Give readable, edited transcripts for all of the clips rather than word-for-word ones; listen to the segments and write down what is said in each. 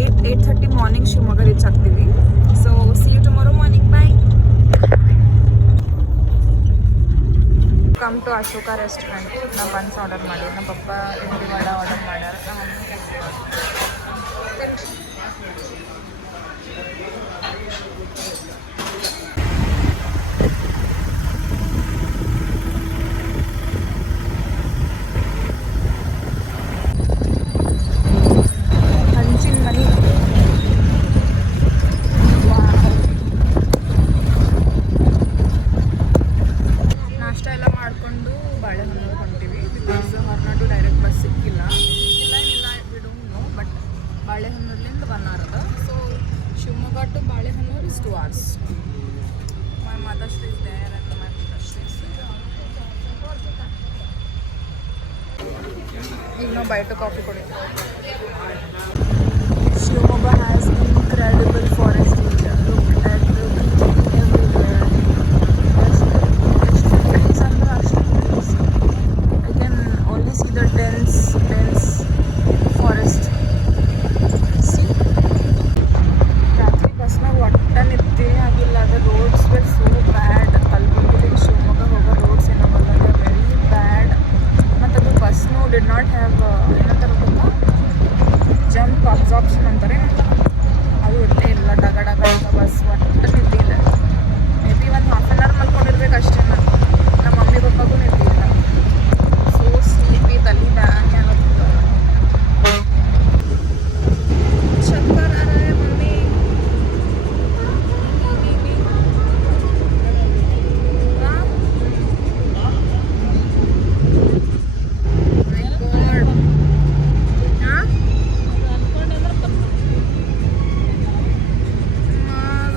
8:30 morning Shivamogga reach ಆಗ್ತೀವಿ. So see you tomorrow morning. Bye. Come to Ashoka restaurant. ನಾವು buns order ಮಾಡಿ, ನಮ್ಮ ಪಪ್ಪ ಇಂಡಿ vada order ಮಾಡ್ಯಾರ. ನಮ್ಮ ಹಂಚಿನ ಮನೆ. ನಾಷ್ಟ ಎಲ್ಲ ಮಾಡಿಕೊಂಡು ಬಾಳೆಹೊನ್ನೂರು ಹೊಂಟಿವಿ. ಬಿಕಾಸ್ ಹೊರನಾಡು ಡೈರೆಕ್ಟ್ ಬಸ್ ಸಿಕ್ಕಿಲ್ಲ. ಇಲ್ಲ ವಿ ಡೋಂಟ್ ನೋ, ಬಟ್ ಬಾಳೆಹೊನ್ನೂರ್ಲಿಂದ 1 hour ಅದ. So Shivamogga to Balehonnur is 2 hours. My ಮಾತಾಶ್ರೀ ಇಸ್ ದೇರ್ ಆ್ಯಂಡ್ ಮೈ ಮಾತಾಶ್ರೀ ಇಸ್ ದೇರ್. ಈಗ ನಾವು ಬೈಟು ಕಾಫಿ ಕುಡಿತೀವಿ. Shivamogga has incredible forest area. Look at the greenery everywhere. Trees under trees. I can only see the dense forest. See? ರಾತ್ರಿ ಬಸ್ನಾಗ ಒಟ್ಟ ನಿದ್ದೆ ಆಗಿಲ್ಲ. The roads were so bad. ಕಲಬುರ್ಗಿಲಿಂದ Shivamogga ಹೋಗೋ roads ಏನಾಗಲ್ಲ, very bad. ಮತ್ತು ಅದು ಬಸ್ನು did not have ಏನಂತಾರೆ ಗೊತ್ತಾ, ಜಂಪ್ ಅಬ್ಸಾರ್ಪ್ಷನ್ ಅಂತಾರೆ. ಅದು ಇರಲೇ ಇಲ್ಲ. ಡಗ ಅಂತ ಬಸ್ ಒಟ್ಟು ನಿದ್ದೆ ಇಲ್ಲ. ಮೇ ಬಿ ಒಂದು ಹಾಫ್ ಆನ್ ಅವರ್ ಮಲ್ಕೊಂಡಿರ್ಬೇಕು ಅಷ್ಟೇ. ನಮ್ಮ ಮಮ್ಮಿ ಪಪ್ಪಗೂ ನಿದ್ದೆ ಇಲ್ಲ. ಸೊ ಸ್ಲೀಪಿ, ತಲೆ ಬ್ಯಾನ್ ಆಗುತ್ತೆ. ಚಕ್ಕರ್ ಆ ರहा है मम्मी.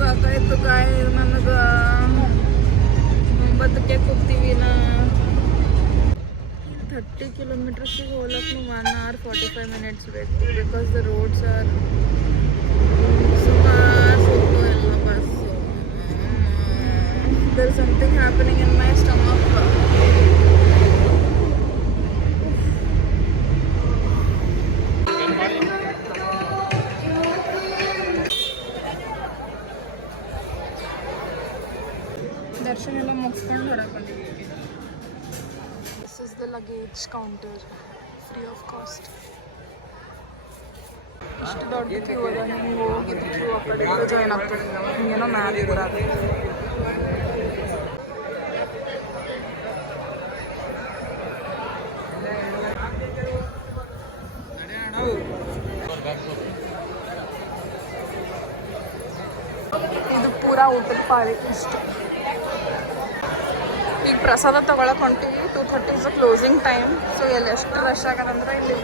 ಸಾಕಾಯ್ತು ಕಾಯಿ ನನಗೆ. 9ಕ್ಕೆ ಕೂಗ್ತೀವಿ ನಾ. 30 ಕಿಲೋಮೀಟರ್ಸಿಗೆ ಹೋಲಕ್ಕೆ 1 hour 45 minutes ಬೇಕು. ಬಿಕಾಸ್ ದ ರೋಡ್ಸ್ ಆರ್ ಸುತ್ತು ಎಲ್ಲ ಬಸ್ಸು. There is something happening in my stomach. ದರ್ಶನ ಎಲ್ಲ ಮುಗಿಸ್ಕೊಂಡು ಹೊರಗೆ ಬಂದಿದ್ದೀವಿ. This is the luggage counter, free of cost. ಇಷ್ಟು ದೊಡ್ಡ ಕ್ಯೂ ಅದ. ಹಿಂಗೆ ಹೋಗಿದ್ದು ಕ್ಯೂ ಆ ಕಡೆ ಜಾಯ್ನ್ ಆಗ್ತದೆ. ಹಿಂಗೇನೋ ಮ್ಯಾಲೆ ಕೂಡ ಅದ. ಇದು ಪೂರಾ ಊಟದ ಪಾಳಿ ಇಷ್ಟು. ಈಗ ಪ್ರಸಾದ ತೊಗೊಳಕ್ಕೆ ಹೊಂಟಿವಿ. 2:30 is the closing time. So ಎಲ್ಲಿ ಎಷ್ಟು ರಶ್ ಆಗದಂದ್ರೆ ಇಲ್ಲಿ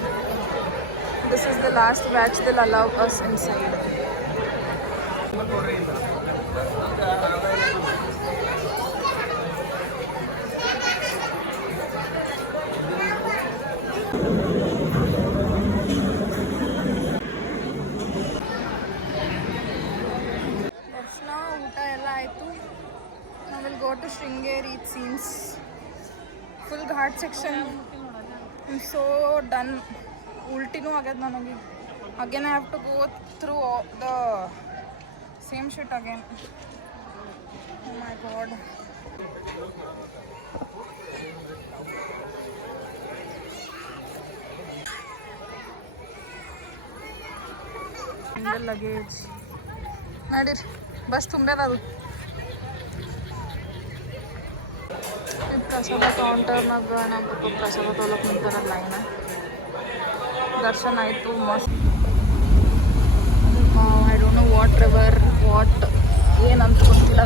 this is the last batch. They'll allow us inside. ದರ್ಶನ ಊಟ ಎಲ್ಲ ಆಯಿತು. ನಾವು will go to Sringeri. It seems full ghat section. So done. ಉಲ್ಟಿನೂ ಆಗ್ಯದ ನನಗೆ. Again I have to go through the same shit again. Oh my god. Luggage ನಡೀರಿ, bus ತುಂಬ್ಯದ. ಅದು ಪ್ರಸಾದ ಕೌಂಟರ್ನಾಗ ನಮ್ಮ ಪಪ್ಪ ಪ್ರಸಾದ ತೊಗೊಳಕ್ಕೆ ನಿಂತಾರ ಲೈನ. ದರ್ಶನ ಆಯಿತು ಮಸ್ತ್. ಐ ಡೋಂಟ್ ನೋ ವಾಟ್ ಏನಂತ ಗೊತ್ತಿಲ್ಲ.